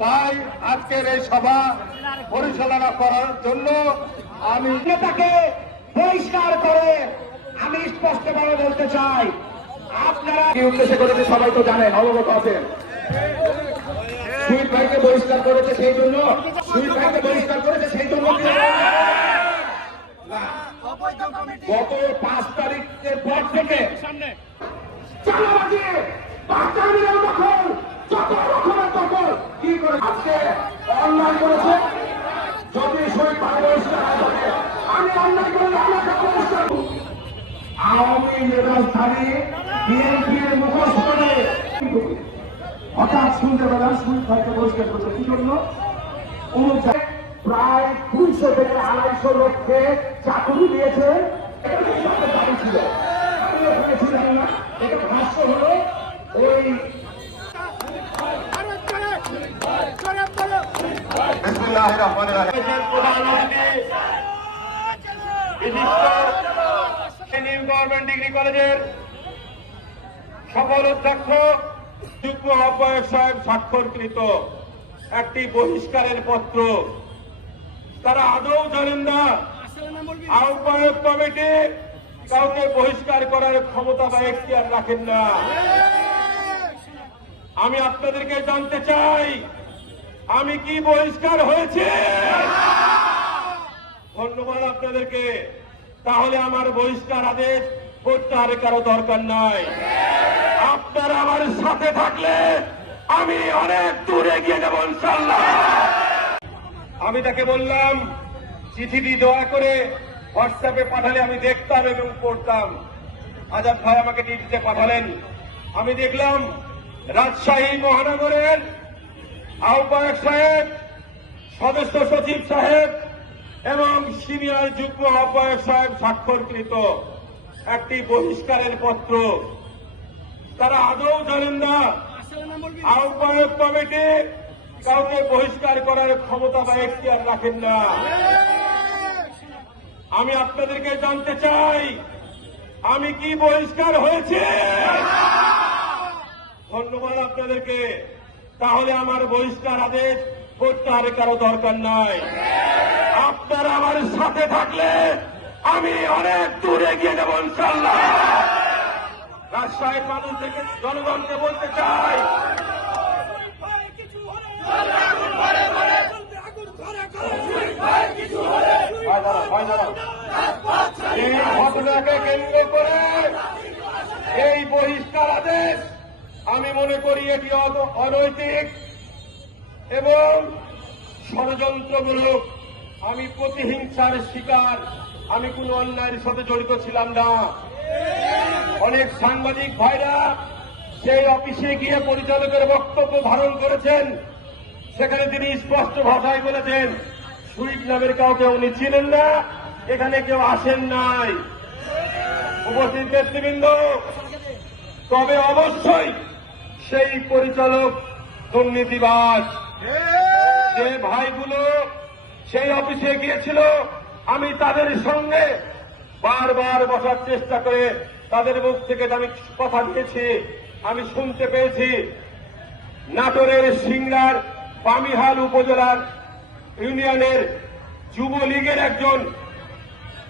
তাই আজকের এই সভা পরিচালনা করার জন্য আমি নেতাকে বহিষ্কার করে আমি স্পষ্টভাবে বলতে চাই আপনারা কি উদ্দেশ্যে করেছে সবাই তো জানেন অবগত আছেন। সুইট ভাইকে বহিষ্কার করেছে সেই জন্য সুইট ভাইকে বহিষ্কার করেছে সেই জন্য গত পাঁচ তারিখের পর থেকে আওয়ামী করে হঠাৎ শুনতে প্রায় দুইশো থেকে আড়াইশো লোককে চাকরি দিয়েছে এটা কিন্তু আমাদের দাবি ছিল আমি ওখানে ছিলাম না এটা ভাষ্য হলো ওই বিসমিল্লাহির রহমানির রহিম প্রধান গভর্নমেন্ট ডিগ্রি কলেজের সকল স্বাক্ষরকৃত একটি বহিষ্কারের পত্র। তারা আদৌ জানেন না আহ্বায়ক কমিটি কাউকে বহিষ্কার করার ক্ষমতা বা এখতিয়ার রাখেন না। আমি আপনাদেরকে জানতে চাই, আমি কি বহিষ্কার হয়েছে? ধন্যবাদ আপনাদেরকে। তাহলে আমার বহিষ্কার আদেশ প্রত্যাহারের কারও দরকার নাই। আপনারা আমার সাথে থাকলে আমি অনেক দূরে গিয়ে যাব ইনশাল্লাহ আমি তাকে বললাম চিঠি চিঠিটি দয়া করে হোয়াটসঅ্যাপে পাঠালে আমি দেখতাম এবং পড়তাম। আজাদ ভাই আমাকে চিঠিতে পাঠালেন। আমি দেখলাম, রাজশাহী মহানগরের আহ্বায়ক সাহেব, সদস্য সচিব সাহেব সিনিয়র যুগ্ম আহ্বায়ক সাহেব স্বাক্ষরকৃত একটি বহিষ্কারের পত্র। তারা আদৌ জানেন না, আহ্বায়ক কমিটি কাউকে বহিষ্কার করার ক্ষমতা বা এখতিয়ার রাখেন না। আমি আপনাদেরকে জানতে চাই, আমি কি বহিষ্কার হয়েছে? ধন্যবাদ আপনাদেরকে। তাহলে আমার বহিষ্কার আদেশ প্রত্যাহারের কারও দরকার নাই। আপনারা আমার সাথে থাকলে আমি অনেক দূরে গিয়ে যাব ইনশাল্লাহ রাজশাহীর মানুষ থেকে জনগণকে বলতে চাই। এই ঘটনাকে কেন্দ্র করে এই বহিষ্কার আদেশ আমি মনে করি এটি অন- অনৈতিক এবং ষড়যন্ত্রমূলক। আমি প্রতিহিংসার শিকার। আমি কোন অন্যায়ের সাথে জড়িত ছিলাম না। অনেক সাংবাদিক ভাইরা সেই অফিসে গিয়ে পরিচালকের বক্তব্য ধারণ করেছেন। সেখানে তিনি স্পষ্ট ভাষায় বলেছেন, সুইট নামের কাউকে উনি ছিলেন না, এখানে কেউ আসেন নাই। উপস্থিত নেতৃবৃন্দ তবে অবশ্যই সেই পরিচালক দুর্নীতিবাজ। যে ভাইগুলো সেই অফিসে গিয়েছিল। আমি তাদের সঙ্গে বারবার বসার চেষ্টা করে তাদের মুখ থেকে আমি কথা দিয়েছি, আমি শুনতে পেয়েছি। নাটোরের সিংড়ার বামিহাল উপজেলার ইউনিয়নের যুবলীগের একজন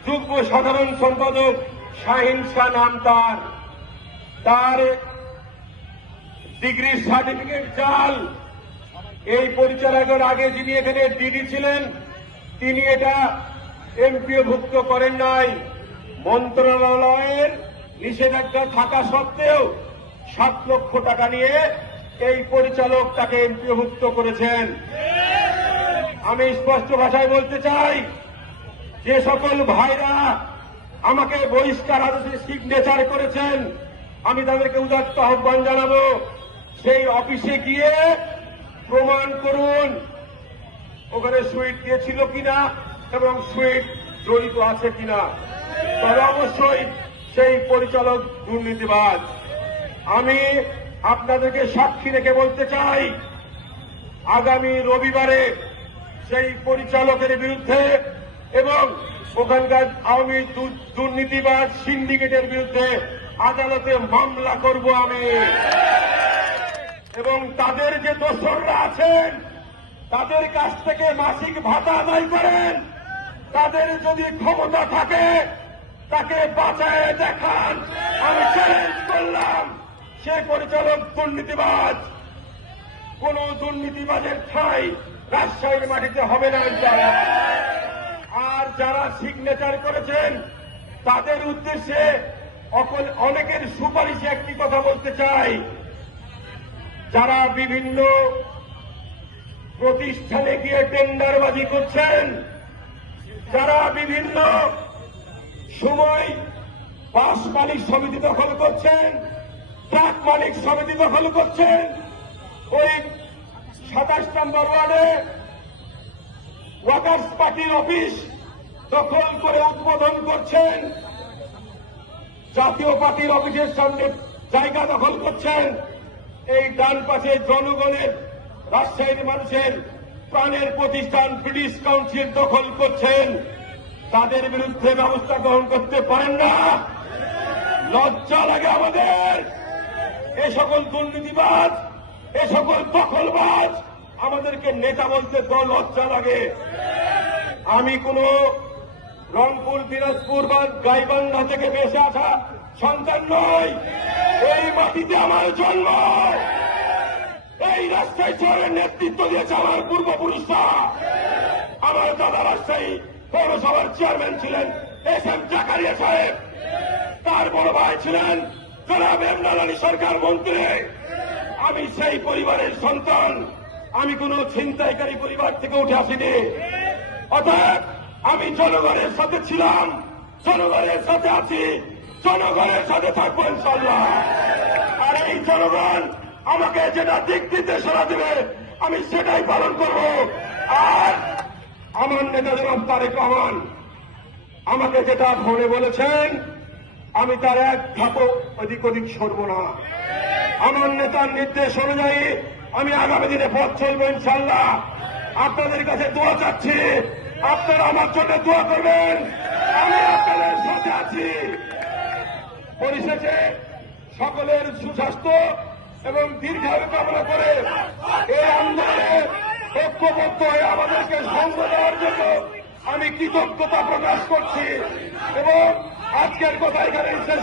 যুগ্ম সাধারণ সম্পাদক শাহিন শাহ নাম তার। তার ডিগ্রি সার্টিফিকেট চাল এই পরিচালকের আগে যিনি এখানে ডিডি ছিলেন তিনি এটা এমপিও ভুক্ত করেন নাই। মন্ত্রণালয়ের নিষেধাজ্ঞা থাকা সত্ত্বেও সাত লক্ষ টাকা নিয়ে এই পরিচালক তাকে এমপিও ভুক্ত করেছেন। আমি স্পষ্ট ভাষায় বলতে চাই, যে সকল ভাইরা আমাকে বহিষ্কার আদেশে সিগনেচার করেছেন, আমি তাদেরকে উদাত্ত আহ্বান জানাব। সেই অফিসে গিয়ে প্রমাণ করুন ওখানে সুইট দিয়েছিল কিনা এবং সুইট জড়িত আছে কিনা? তবে অবশ্যই সেই পরিচালক দুর্নীতিবাজ। আমি আপনাদেরকে সাক্ষী রেখে বলতে চাই, আগামী রবিবারে সেই পরিচালকের বিরুদ্ধে এবং ওখানকার আওয়ামী দু- দুর্নীতিবাজ সিন্ডিকেটের বিরুদ্ধে আদালতে মামলা করব আমি। এবং তাদের যে দোসররা আছেন তাদের কাছ থেকে মাসিক ভাতা আদায় করেন। তাদের যদি ক্ষমতা থাকে, তাকে বাঁচায় দেখান। আমি চ্যালেঞ্জ করলাম। সে পরিচালক দুর্নীতিবাজ। কোন দুর্নীতিবাজের ঠাই রাজশাহীর মাটিতে হবে না ইনশাআল্লাহ। আর যারা সিগনেচার করেছেন, তাদের উদ্দেশ্যে অনেকের সুপারিশে একটি কথা বলতে চাই। যারা বিভিন্ন প্রতিষ্ঠানে গিয়ে টেন্ডারবাজি করছেন। যারা বিভিন্ন সময় বাস মালিক সমিতি দখল করছেন, ট্রাক মালিক সমিতি দখল করছেন, ওই সাতাশ নম্বর ওয়ার্ডে ওয়ার্কার্স পার্টির অফিস দখল করে উদ্বোধন করছেন। জাতীয় পার্টির অফিসের সামনে জায়গা দখল করছেন। এই ডান পাশে জনগণের রাজশাহীর মানুষের প্রাণের প্রতিষ্ঠান ব্রিটিশ কাউন্সিল দখল করছেন। তাদের বিরুদ্ধে ব্যবস্থা গ্রহণ করতে পারেন না। লজ্জা লাগে আমাদের। এ সকল দুর্নীতিবাজ, এ সকল দখলবাজ, আমাদেরকে নেতা বলতে তো লজ্জা লাগে। আমি কোন রংপুর, দিনাজপুর বা গাইবান্ধা থেকে বেসে আসা সন্তান নই। এই মাটিতে আমার জন্ম। এই রাস্তায় চরের নেতৃত্ব দিয়েছে আমার পূর্বপুরুষরা আমার দাদা রাজশাহী পৌরসভার চেয়ারম্যান ছিলেন এস এম জাকারিয়া সাহেব। তার বড় ভাই ছিলেন জনাব এমরান আলী সরকার মন্ত্রী। আমি সেই পরিবারের সন্তান। আমি কোন ছিনতাইকারী পরিবার থেকে উঠে আসিনি। অর্থাৎ আমি জনগণের সাথে ছিলাম। জনগণের সাথে আছি। জনগণের সাথে থাকব ইনশাল্লাহ আর এই জনগণ আমাকে যেটা দিক নির্দেশনা দেবে, আমি সেটাই পালন করব। আর আমার নেতা জনাব তারেক রহমান আমাকে যেটা ফোনে বলেছেন, আমি তার এক ধাপও অধিক অধিক সরব না। আমার নেতার নির্দেশ অনুযায়ী আমি আগামী দিনে পথ চলবো ইনশাল্লাহ আপনাদের কাছে দোয়া চাচ্ছি, আপনারা আমার জন্য দোয়া করবেন। আমি আপনাদের সাথে আছি। পরিশেষে সকলের সুস্বাস্থ্য এবং দীর্ঘায়ু কামনা করে এই আন্দোলনে ঐক্যবদ্ধ হয়ে আমাদেরকে সঙ্গ দেওয়ার জন্য আমি কৃতজ্ঞতা প্রকাশ করছি এবং আজকের কথা এখানে শেষ